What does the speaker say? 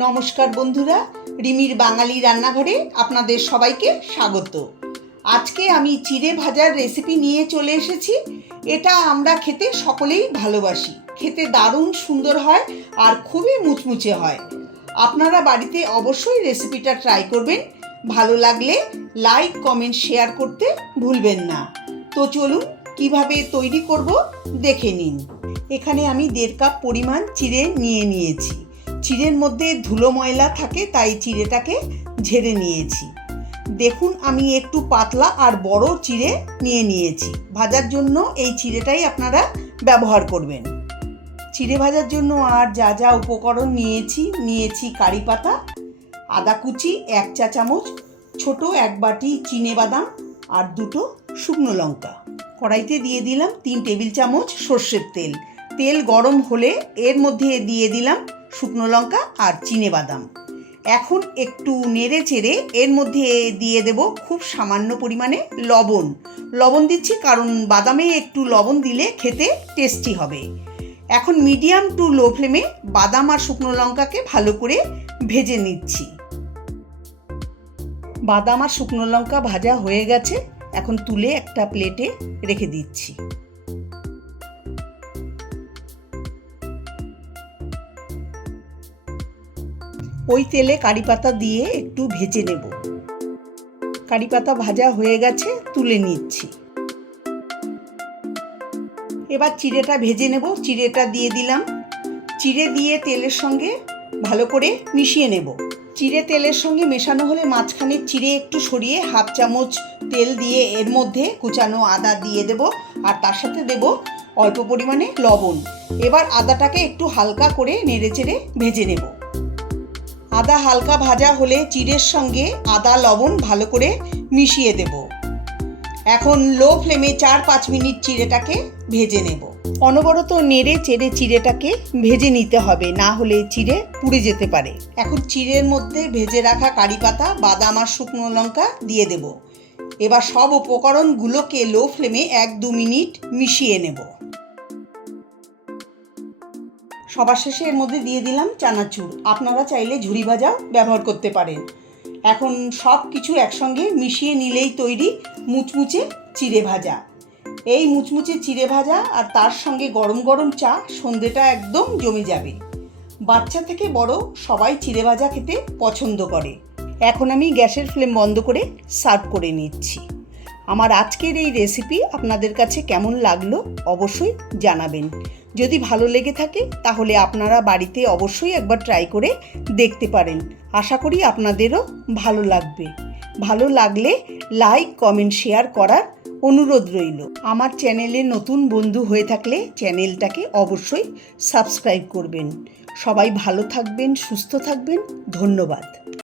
নমস্কার বন্ধুরা, রিমির বাঙালি রান্নাঘরে আপনাদের সবাইকে স্বাগত। আজকে আমি চিড়ে ভাজার রেসিপি নিয়ে চলে এসেছি। এটা আমরা খেতে সকলেই ভালোবাসি। খেতে দারুণ সুন্দর হয় আর খুবই মুচমুচে হয়। আপনারা বাড়িতে অবশ্যই রেসিপিটা ট্রাই করবেন। ভালো লাগলে লাইক কমেন্ট শেয়ার করতে ভুলবেন না। তো চলুন, কীভাবে তৈরি করব দেখে নিন। এখানে আমি দেড় কাপ পরিমাণ চিড়ে নিয়ে নিয়েছি। চিড়ের মধ্যে ধুলো ময়লা থাকে, তাই চিড়েটাকে ঝেড়ে নিয়েছি। দেখুন, আমি একটু পাতলা আর বড় চিড়ে নিয়ে নিয়েছি। ভাজার জন্য এই চিড়েটাই আপনারা ব্যবহার করবেন। চিড়ে ভাজার জন্য আর যা যা উপকরণ নিয়েছি নিয়েছি কারি পাতা, আদা কুচি, এক চা চামচ, ছোট এক বাটি চিনে বাদাম আর দুটো শুকনো লঙ্কা। কড়াইতে দিয়ে দিলাম তিন টেবিল চামচ সর্ষের তেল। তেল গরম হলে এর মধ্যে দিয়ে দিলাম শুকনো লঙ্কা আর চিনে বাদাম। এখন একটু নেড়ে চেড়ে এর মধ্যে দিয়ে দেব খুব সামান্য পরিমাণে লবণ। লবণ দিচ্ছি কারণ বাদামে একটু লবণ দিলে খেতে টেস্টি হবে। এখন মিডিয়াম টু লো ফ্লেমে বাদাম আর শুকনো লঙ্কাকে ভালো করে ভেজে নিচ্ছি। বাদাম আর শুকনো লঙ্কা ভাজা হয়ে গেছে। এখন তুলে একটা প্লেটে রেখে দিচ্ছি। ওই তেলে কারি পাতা দিয়ে একটু ভেজে নেব। কারি পাতা ভাজা হয়ে গেছে, তুলে নিচ্ছি। এবার চিড়েটা ভেজে নেব, চিড়েটা দিয়ে দিলাম। চিড়ে দিয়ে তেলের সঙ্গে ভালো করে মিশিয়ে নেব। চিড়ে তেলের সঙ্গে মেশানো হলে মাঝখানে চিড়ে একটু সরিয়ে হাফ চামচ তেল দিয়ে এর মধ্যে কুচানো আদা দিয়ে দেব আর তার সাথে দেব অল্প পরিমাণে লবণ। এবার আদাটাকে একটু হালকা করে নেড়ে চেড়ে ভেজে নেব। আদা হালকা ভাজা হলে চিড়ের সঙ্গে আদা, লবণ ভালো করে মিশিয়ে দেব। এখন লো ফ্লেমে চার পাঁচ মিনিট চিড়েটাকে ভেজে নেব। অনবরত নেড়ে চেড়ে চিড়েটাকে ভেজে নিতে হবে, না হলে চিড়ে পুড়ে যেতে পারে। এখন চিড়ের মধ্যে ভেজে রাখা কারি পাতা, বাদাম আর শুকনো লঙ্কা দিয়ে দেব। এবার সব উপকরণগুলোকে লো ফ্লেমে এক দু মিনিট মিশিয়ে নেব। সবার শেষে এর মধ্যে দিয়ে দিলাম চানাচুর। আপনারা চাইলে ঝুরি ভাজাও ব্যবহার করতে পারেন। এখন সব কিছু একসঙ্গে মিশিয়ে নিলেই তৈরি মুচমুচে চিড়ে ভাজা। এই মুচমুচে চিড়ে ভাজা আর তার সঙ্গে গরম গরম চা সন্ধেটা একদম জমে যাবে। বাচ্চা থেকে বড় সবাই চিড়ে ভাজা খেতে পছন্দ করে। এখন আমি গ্যাসের ফ্লেম বন্ধ করে সার্ভ করে নিচ্ছি। আমার আজকের এই রেসিপি আপনাদের কাছে কেমন লাগল অবশ্যই জানাবেন। যদি ভালো লেগে থাকে, তাহলে আপনারা বাড়িতে অবশ্যই একবার ট্রাই করে দেখতে পারেন। আশা করি আপনাদেরও ভালো লাগবে। ভালো লাগলে লাইক কমেন্ট শেয়ার করার অনুরোধ রইল। আমার চ্যানেলে নতুন বন্ধু হয়ে থাকলে চ্যানেলটাকে অবশ্যই সাবস্ক্রাইব করবেন। সবাই ভালো থাকবেন, সুস্থ থাকবেন। ধন্যবাদ।